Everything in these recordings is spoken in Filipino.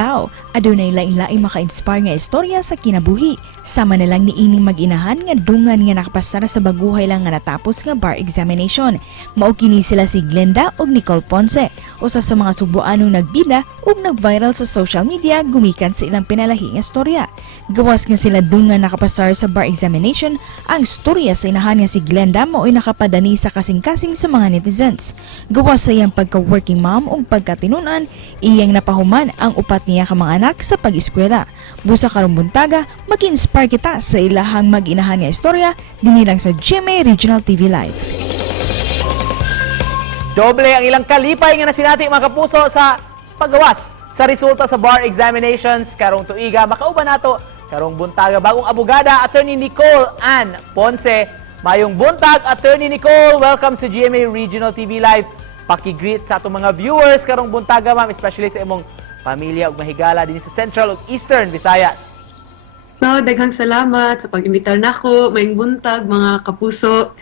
tao, adunay lain-laing maka-inspire nga istorya sa kinabuhi. Sama na lang niining mag-inahan nga dungan nga nakapasar sa baguhay lang nga natapos nga bar examination. Mao kini sila si Glenda ug Nicole Ponce, usa sa mga subuanong nagbida ug nag-viral sa social media gumikan sa ilang pinalahi nga istorya. Gawas nga sila dungan nakapasar sa bar examination, ang istorya sa inahan nga si Glenda mao'y nakapadani sa kasing-kasing sa mga netizens. Gawas sa iyang pagka-working mom ug pagkatinunan, iyang napahuman ang upat niya ka mga anak sa pag-eskwela. Busa karong buntaga, mag-inspire kita sa ilahang mag-inahan nga istorya dinhi lang sa GMA Regional TV Live. Doble ang ilang kalipay nga nasinati mga kapuso sa paggawas sa resulta sa bar examinations karong tuiga. Makauban nato karong buntaga bagong abogada, Attorney Nicole Ann Ponce. Mayong buntag, Attorney Nicole. Welcome sa GMA Regional TV Live. Paki-greet sa atong mga viewers karong buntaga, ma'am, especially sa imong pamilya ug mahigala din sa Central ug Eastern Visayas. No, daghang salamat sa pag-imbitar nako, mayong buntag mga kapuso.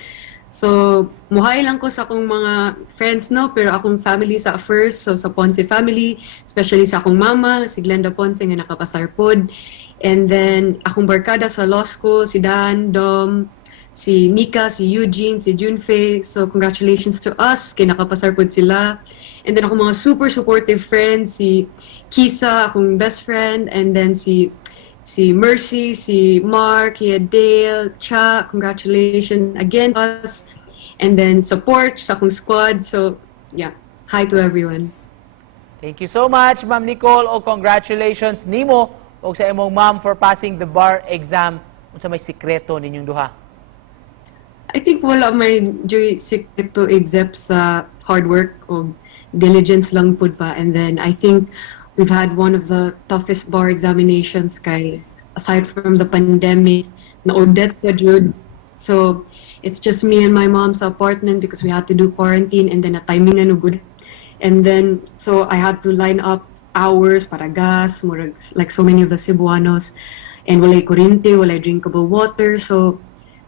So, muhay lang ko sa akong mga friends, no, pero akong family sa first, so sa Ponce family, especially sa akong mama, si Glenda Ponce nga nakapasar pod. And then akong barkada sa law school, si Dan, Dom, si Mika, si Eugene, si Junfei. So congratulations to us, kay nakapasar pod sila. And then akong mga super supportive friends, si Kisa, akong best friend, and then si Mercy, si Mark, Dale, Cha, congratulations again to us. And then support sa akong squad. So yeah, hi to everyone. Thank you so much, Ma'am Nicole, o congratulations nimo o sa imong mom for passing the bar exam. Unsa may sikreto ninyong duha? I think wala may joy secret to except sa hard work o diligence lang pud pa. And then I think we've had one of the toughest bar examinations kay aside from the pandemic na ordet pa jud. So it's just me and my mom sa apartment because we had to do quarantine and then a timing ano good. And then so I had to line up hours para gas, murag, like so many of the Cebuanos, and walay kuryente, walay drinkable water. So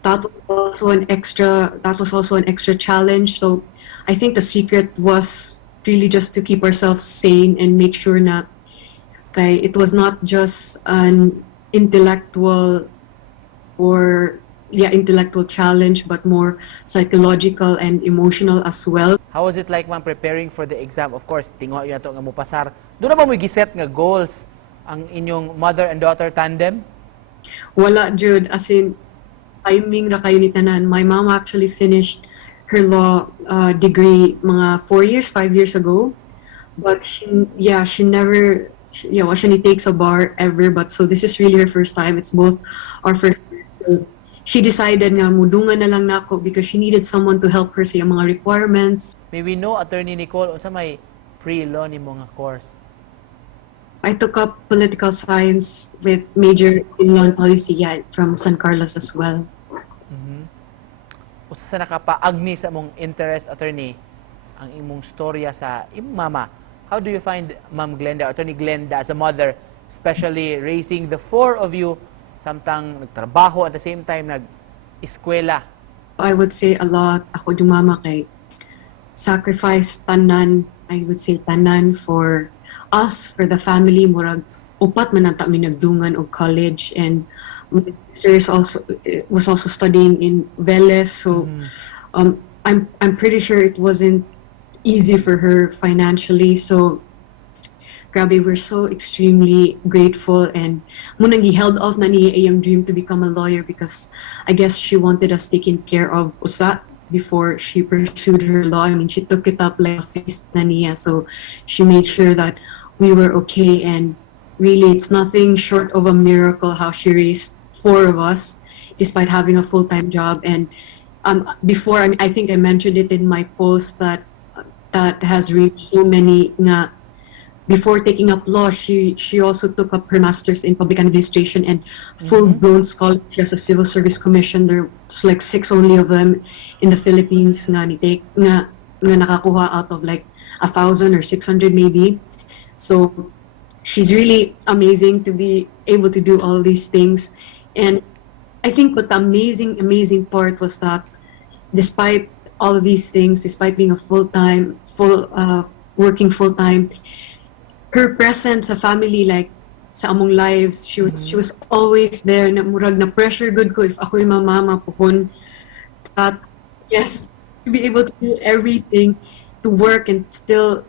that was also an extra challenge. So I think the secret was really just to keep ourselves sane and make sure na kay it was not just an intellectual challenge but more psychological and emotional as well. How was it like, ma'am, preparing for the exam? Of course, tinguha yun nato nga mupasar. Doon na ba mo giset nga goals ang inyong mother and daughter tandem? Wala, Jude. As in, timing na kayo ni tanan. My mom actually finished her law degree mga 5 years ago. But she never takes a bar ever. But so this is really her first time. It's both our first time. So she decided nga mudungan na lang nako because she needed someone to help her sa mga requirements. May we know, Attorney Nicole, unsa may pre-law nimo nga course? I took up political science with major in law and policy from San Carlos as well. Usa sa nakapaagni sa imong interest, Attorney, ang imong storya sa imong mama. How do you find Ma'am Glenda, Attorney Glenda, as a mother, especially raising the four of you, samtang nagtrabaho at the same time nag-eskwela? I would say a lot. Ako dumama kay sacrifice tanan, I would say tanan for us, for the family. Murag upat man nata mi nagdungan og college, and my sister was also studying in Veles. So I'm pretty sure it wasn't easy for her financially. So grabe, we're so extremely grateful, and munang held off na niya iyang dream to become a lawyer because I guess she wanted us taken care of usa before she pursued her law. I mean, she took it up like a feast na niya. So she made sure that we were okay, and really it's nothing short of a miracle how she raised four of us despite having a full-time job. And before, I think I mentioned it in my post that has reached so many nga. Before taking up law, she also took up her master's in public administration and full-blown scholarship as a civil service commission. There's like 6 only of them in the Philippines nga nakakuha out of like 1,000 or 600 maybe. So she's really amazing to be able to do all these things. And I think what the amazing part was that despite all of these things, despite being working full-time, her presence sa family, like sa among lives, she was always there. Na murag na pressure good ko if ako yung mama pohon. That yes, to be able to do everything, to work and still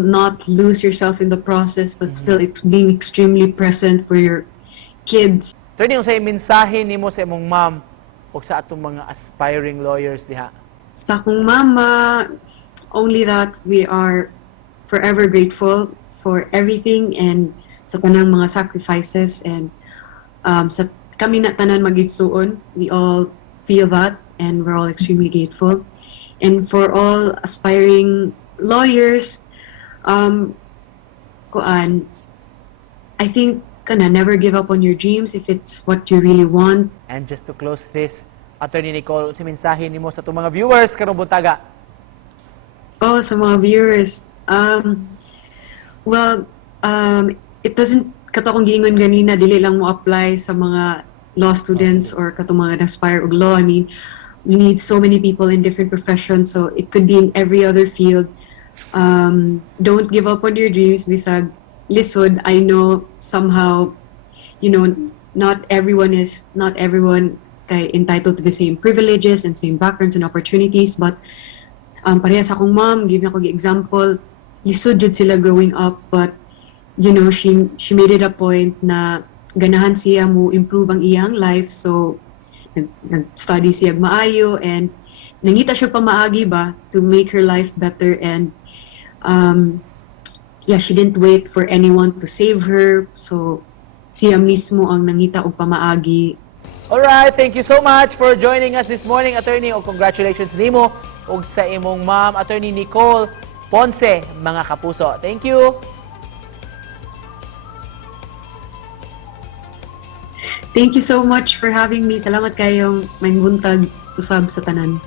not lose yourself in the process, but still being extremely present for your kids. Attorney, yung sa mensahe nimo sa imong ma'am o sa atong mga aspiring lawyers diha. Sa akong mama, only that we are forever grateful for everything and sa tanang mga sacrifices, and sa kami na tanan magigsuon, we all feel that and we're all extremely grateful. And for all aspiring lawyers, I think never give up on your dreams if it's what you really want. And just to close this, Attorney Nicole, sa mensahe nimo sa atong mga viewers karong buntaga. Oh, sa mga viewers. It doesn't, kato akong giingon ganina, dili lang mo apply sa mga law students or katong mga aspire og law. I mean, we need so many people in different professions, so it could be in every other field. Don't give up on your dreams. Bisag lisod, I know somehow, not everyone kay entitled to the same privileges and same backgrounds and opportunities, but parehas akong mom, give na ko example, lisod jud sila growing up, but she made it a point na ganahan siya mo improve ang iyang life, so nag-study siya maayo and nangita siya pa maagi ba to make her life better, and she didn't wait for anyone to save her, so siya mismo ang nangita og pamaagi. Alright, thank you so much for joining us this morning, Attorney, o congratulations nimo og sa imong ma'am, Attorney Nicole Ponce, mga kapuso. Thank you. Thank you so much for having me. Salamat kayong may buntag usab sa tanan.